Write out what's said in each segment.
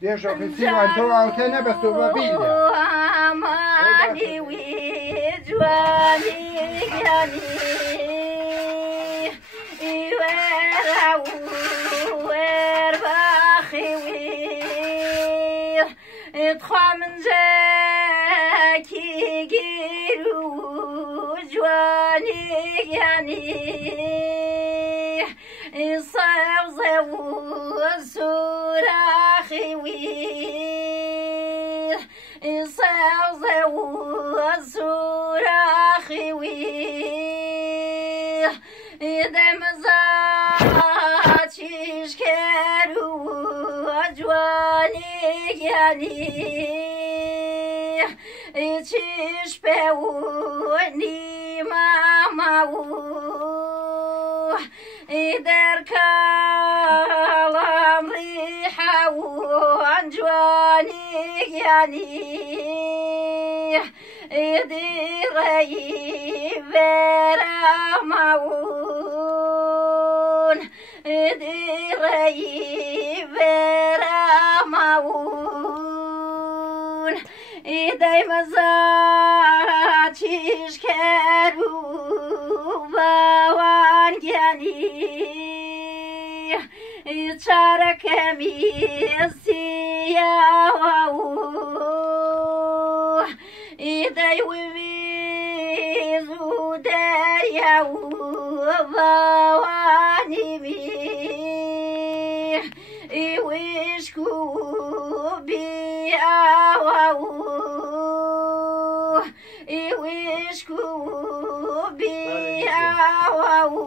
deixa eu pensar então ao que não basta uma bilha amani wijwani yani iwera wer bakhiwi itqamnja ki giru jwani yani صوزة وسورة خويل صوزة وسورة خويل إذا مزاج يشكرو أجواني يعني تشبهوني ماماو در کلام ریحه و انجوانی یعنی دیگری برامون دیگری برامون ایدای مزاجش کرو باوان یعنی چرکمی سیاه ایدای ویزو دریا باوانی می ایوشکو بیاو ایوشکو بیاو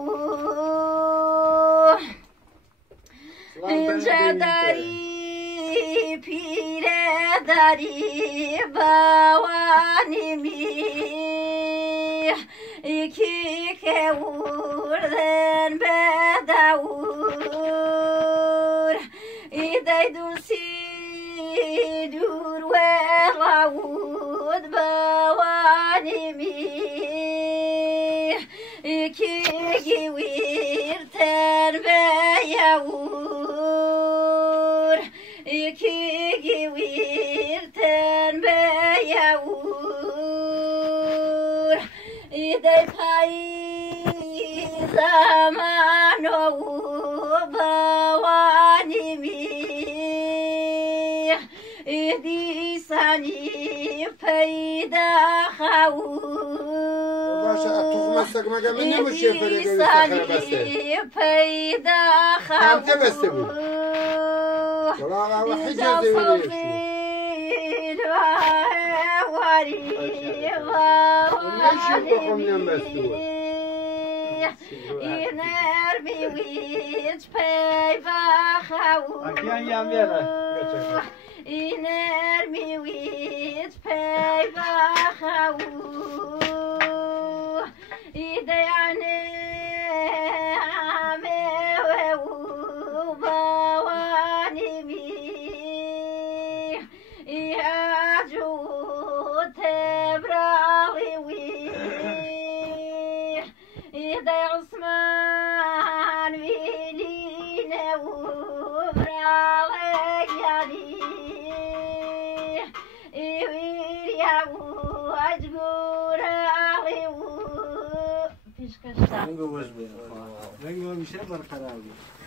اینجا داری پیره داری باوانی می یکی که وردن بدور ایدای دوسی دور و راود باوانی می یکی گویرتن بیاور یکی گویرتن بیاور ایدای پایی زمانو باوانی می ایدی سانی پیدا خواهد باشه تخمستک مگه من نمیشه فرگوی سخره بسته پیدا خواهد همته بسته بود سلام و حجازه ویدیشو نشید بخم نم بسته بود اینر بیویت پیدا خواهد اکیان یم بیاره اینر میوید پیدا خواهد ایدیانه همه و باوانی می ایجو تبراغی وی ایدی عثمان ویلینه و براغی یعنی رنگ میشه برقرار بود